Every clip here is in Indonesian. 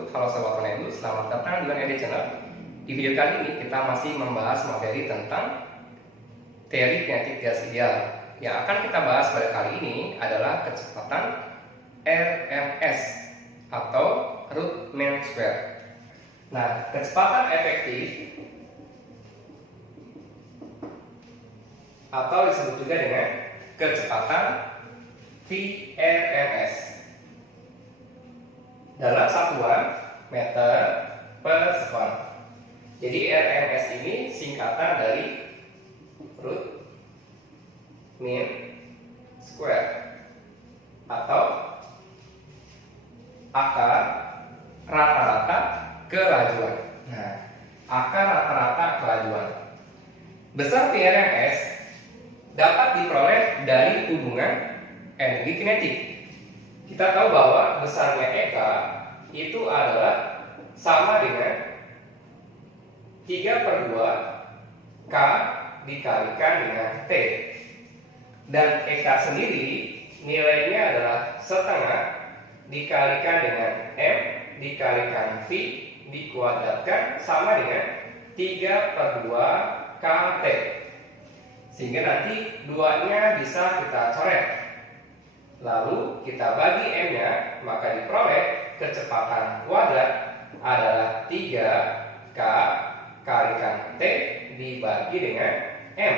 wabarakatuh. Halo Sobat Konedu, selamat datang di One Channel. Di video kali ini kita masih membahas materi tentang teori kinetik gas ideal. Yang akan kita bahas pada kali ini adalah kecepatan RMS atau root mean square. Nah, kecepatan efektif atau disebut juga dengan kecepatan VRMS dalam satuan meter per sekon. Jadi RMS ini singkatan dari root mean square atau akar rata-rata kelajuan. Nah, akar rata-rata kelajuan. Besar VRMS dapat diperoleh dari hubungan energi kinetik. Kita tahu bahwa besarnya EK itu adalah sama dengan 3/2 K dikalikan dengan T. Dan EK sendiri nilainya adalah setengah dikalikan dengan M dikalikan V dikuadratkan sama dengan 3/2 KT. Sehingga nanti duanya bisa kita coret. Lalu kita bagi M-nya, maka diperoleh kecepatan kuadrat adalah 3K kalikan T dibagi dengan M.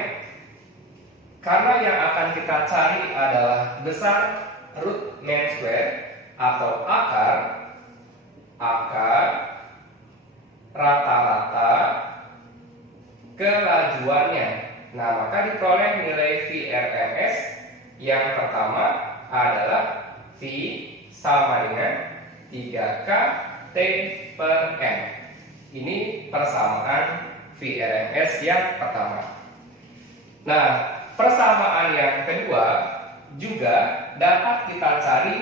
Karena yang akan kita cari adalah besar root mean square atau akar rata-rata kelajuannya. Nah, maka diperoleh nilai VRMS yang pertama adalah V sama dengan 3K T per M. Ini persamaan VRMS yang pertama. Nah, persamaan yang kedua juga dapat kita cari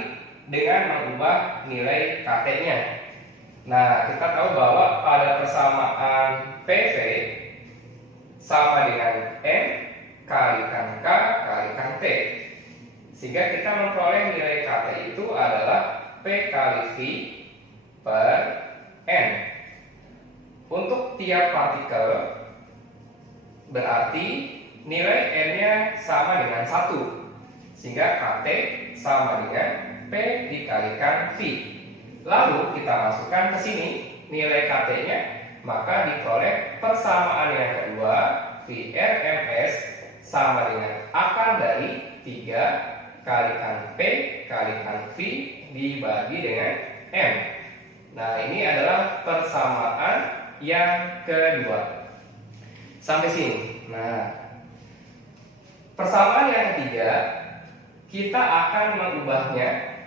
dengan mengubah nilai KT-nya. Nah, kita tahu bahwa pada persamaan PV sama dengan M kalikan K kalikan T. Sehingga kita memperoleh nilai KT itu adalah P kali V per N. Untuk tiap partikel berarti nilai N-nya sama dengan 1. Sehingga KT sama dengan P dikalikan V. Lalu kita masukkan ke sini nilai KT-nya, maka diperoleh persamaan yang kedua VRMS sama dengan akar dari 3 kalikan P kalikan V dibagi dengan M. Nah, ini adalah persamaan yang kedua. Sampai sini. Nah, persamaan yang ketiga kita akan mengubahnya.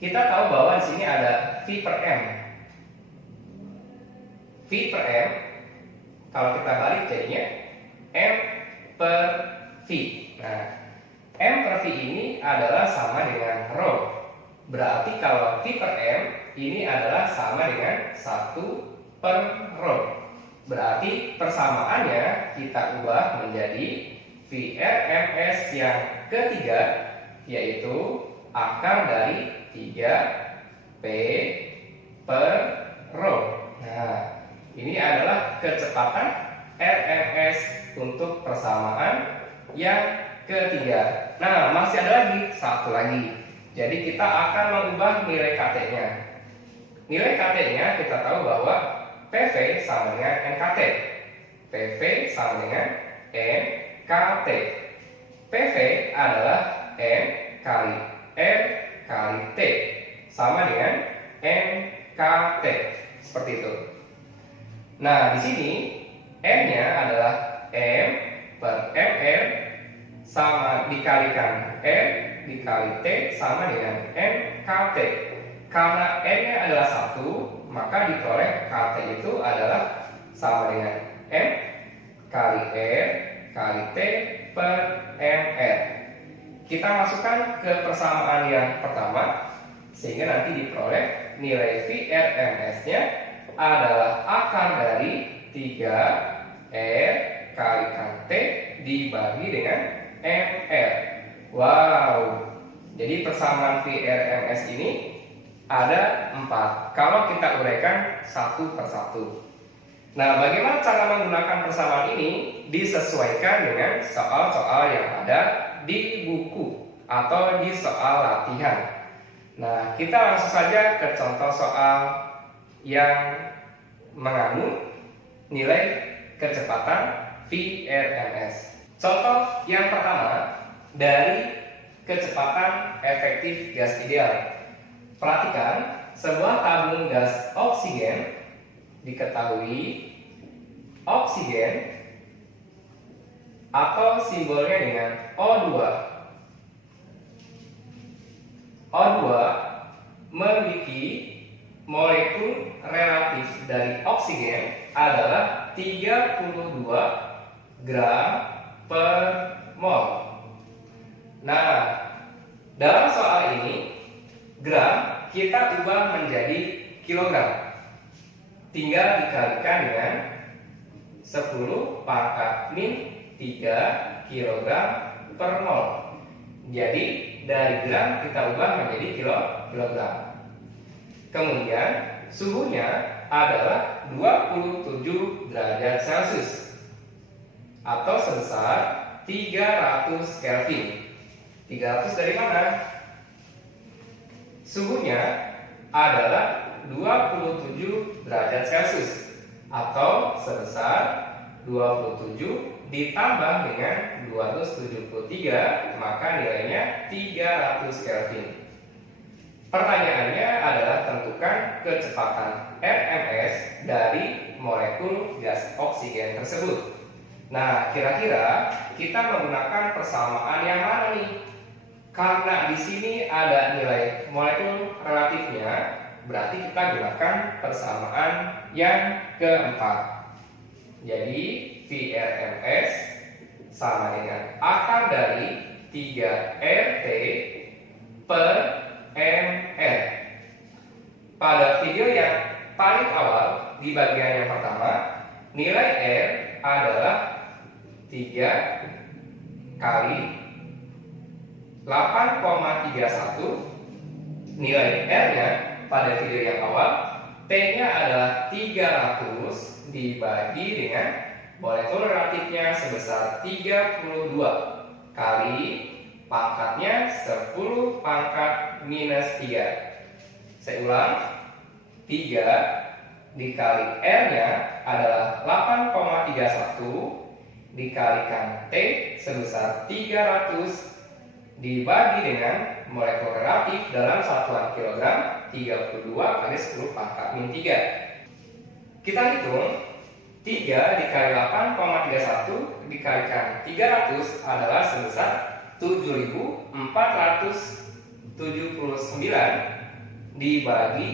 Kita tahu bahwa di sini ada V per M. V per M kalau kita balik jadinya M per V. Nah, M per V ini adalah sama dengan rho. Berarti kalau V per M ini adalah sama dengan 1 per rho. Berarti persamaannya kita ubah menjadi VRMS yang ketiga, yaitu akar dari 3P per rho. Nah, ini adalah kecepatan RMS untuk persamaan yang ketiga. Nah, masih ada lagi, satu lagi. Jadi kita akan mengubah nilai KT-nya. Nilai KT-nya kita tahu bahwa PV sama dengan NKT. PV sama dengan NKT. PV adalah N kali R kali T sama dengan NKT. Seperti itu. Nah, di sini N-nya adalah M per MR sama dikalikan R dikali T sama dengan NKT. Karena N-nya adalah 1, maka diperoleh KT itu adalah sama dengan M kali R kali T per MR. Kita masukkan ke persamaan yang pertama, sehingga nanti diperoleh nilai VRMS-nya adalah akar dari 3R kalikan T dibagi dengan MR. Wow. Jadi persamaan VRMS ini ada 4 kalau kita uraikan satu persatu. Nah, bagaimana cara menggunakan persamaan ini? Disesuaikan dengan soal-soal yang ada di buku atau di soal latihan. Nah, kita langsung saja ke contoh soal yang mengandung nilai kecepatan VRMS. Contoh yang pertama dari kecepatan efektif gas ideal. Perhatikan, sebuah tabung gas oksigen diketahui oksigen atau simbolnya dengan O2. O2 memiliki molekul relatif dari oksigen adalah 32 gram per mol. Nah, dalam soal ini gram kita ubah menjadi kilogram. Tinggal dikalikan dengan 10 pangkat min 3 kg per mol. Jadi dari gram kita ubah menjadi kilogram. Kemudian suhunya adalah 27 derajat Celcius atau sebesar 300 Kelvin. 300 dari mana? Suhunya adalah 27 derajat Celcius atau sebesar 27 ditambah dengan 273, maka nilainya 300 Kelvin. Pertanyaannya adalah tentukan kecepatan RMS dari molekul gas oksigen tersebut. Nah, kira-kira kita menggunakan persamaan yang mana nih? Karena di sini ada nilai molekul relatifnya, berarti kita gunakan persamaan yang keempat. Jadi VRMS sama dengan akar dari 3RT per mR. Pada video yang paling awal di bagian yang pertama, nilai R adalah 3 kali 8,31. Nilai R-nya pada video yang awal, T-nya adalah 300 dibagi dengan molekul relatifnya sebesar 32 kali pangkatnya 10 pangkat minus 3. Saya ulang, 3 dikali R-nya adalah 8,31 dikalikan T sebesar 300 dibagi dengan molekul relatif dalam satuan kilogram 32 kali 10 pangkat min 3. Kita hitung 3 dikali 8,31 dikalikan 300 adalah sebesar 7.479 dibagi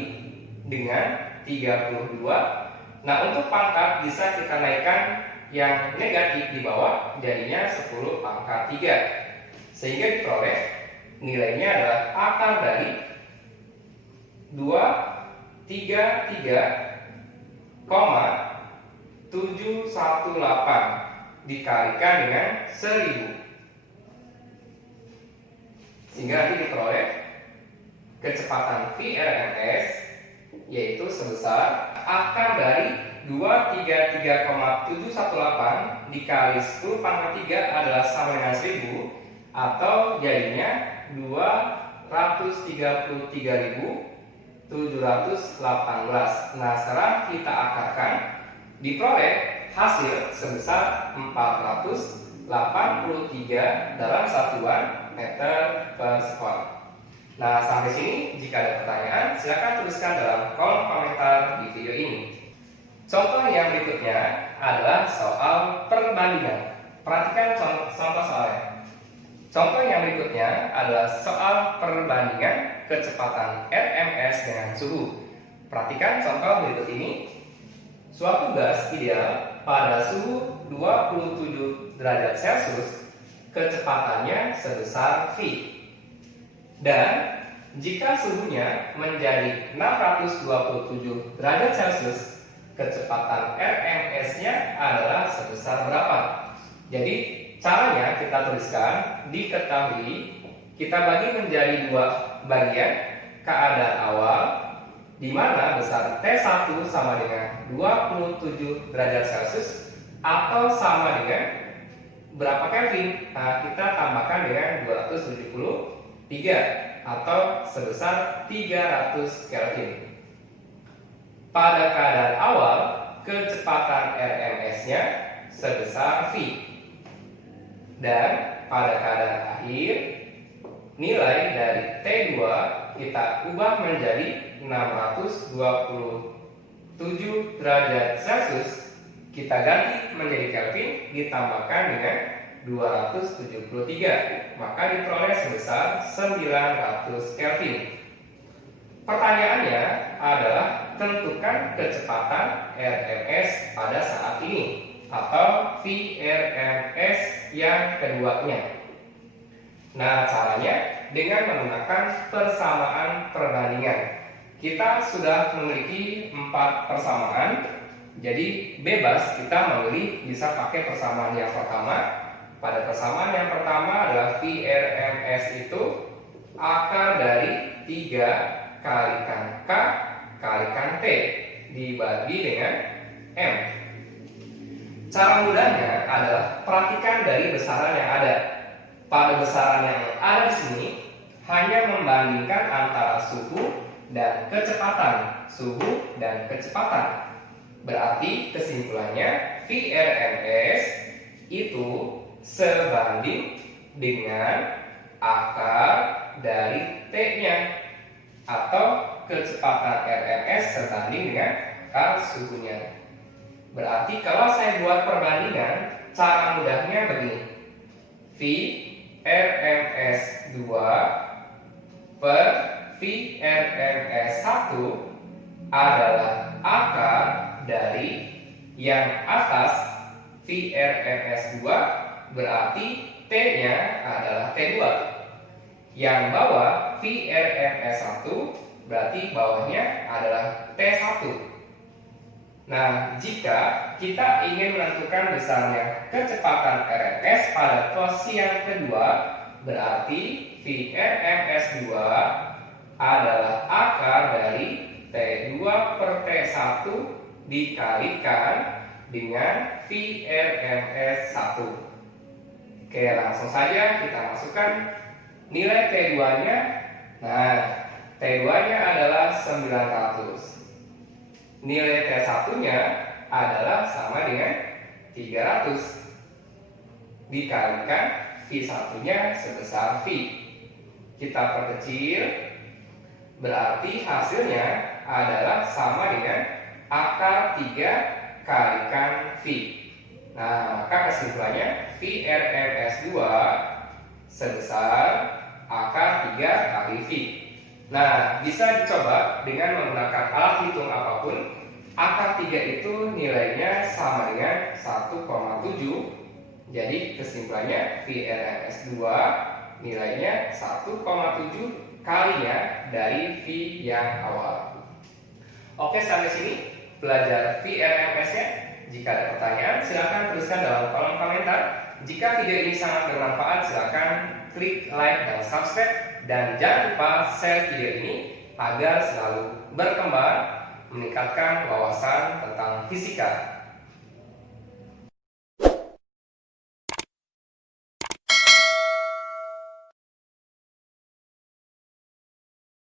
dengan 32. Nah, untuk pangkat bisa kita naikkan yang negatif di bawah, jadinya 10 pangkat 3. Sehingga diperoleh nilainya adalah akar dari 233,718 dikalikan dengan 1000. Sehingga nanti diperoleh kecepatan VRMS yaitu sebesar akar dari 233,718 dikali 10 pangkat 3 adalah sama dengan 1000, atau jadinya 233.718. Nah, sekarang kita akarkan, diperoleh hasil sebesar 483 dalam satuan meter persekuan. Nah, sampai sini jika ada pertanyaan silakan tuliskan dalam kolom komentar di video ini. Contoh yang berikutnya adalah soal perbandingan. Perhatikan contoh soalnya. Contoh yang berikutnya adalah soal perbandingan kecepatan RMS dengan suhu. Perhatikan contoh berikut ini. Suatu gas ideal pada suhu 27 derajat Celcius, kecepatannya sebesar V. Dan jika suhunya menjadi 627 derajat Celcius, kecepatan RMS-nya adalah sebesar berapa? Jadi caranya kita tuliskan, diketahui, kita bagi menjadi dua bagian, K keadaan awal di mana besar T1 sama dengan 27 derajat Celcius atau sama dengan berapa Kelvin? Nah, kita tambahkan dengan 273 atau sebesar 300 Kelvin. Pada keadaan awal, kecepatan RMS-nya sebesar V. Dan pada keadaan akhir, nilai dari T2 kita ubah menjadi 627 derajat Celcius, kita ganti menjadi Kelvin, ditambahkan dengan 273, maka diperoleh sebesar 900 Kelvin. Pertanyaannya adalah tentukan kecepatan RMS pada saat ini atau VRMS yang keduanya. Nah, caranya dengan menggunakan persamaan perbandingan. Kita sudah memiliki 4 persamaan, jadi bebas kita memilih bisa pakai persamaan yang pertama. Pada persamaan yang pertama adalah VRMS itu akar dari 3 kalikan K kalikan T dibagi dengan M. Cara mudahnya adalah perhatikan dari besaran yang ada. Pada besaran yang ada di sini hanya membandingkan antara suhu dan kecepatan. Suhu dan kecepatan. Berarti kesimpulannya VRMS itu sebanding dengan akar dari T-nya, atau kecepatan RMS sebanding dengan akar suhunya. Berarti kalau saya buat perbandingan, cara mudahnya begini. V RMS 2 per V RMS 1 adalah akar dari yang atas V RMS 2, berarti T-nya adalah T2. Yang bawah V RMS 1 berarti bawahnya adalah T1. Nah, jika kita ingin menentukan besarnya kecepatan RMS pada posisi yang kedua, berarti V RMS 2 adalah akar dari T2 per T1 dikalikan dengan V RMS 1. Oke, langsung saja kita masukkan nilai T2-nya. Nah, T2-nya adalah 900. Nilai T1-nya adalah sama dengan 300 dikalikan V1-nya sebesar V. Kita perkecil, berarti hasilnya adalah sama dengan akar 3 kalikan V. Nah, maka kesimpulannya V RMS 2 sebesar akar 3 kali V. Nah, bisa dicoba dengan menggunakan alat hitung apapun. Akar 3 itu nilainya sama dengan 1,7. Jadi kesimpulannya VRMS 2 nilainya 1,7 kalinya dari V yang awal. Oke, sampai sini belajar VRMS-nya. Jika ada pertanyaan, silakan tuliskan dalam kolom komentar. Jika video ini sangat bermanfaat, silakan klik like dan subscribe. Dan jangan lupa share video ini agar selalu berkembang, meningkatkan wawasan tentang fisika.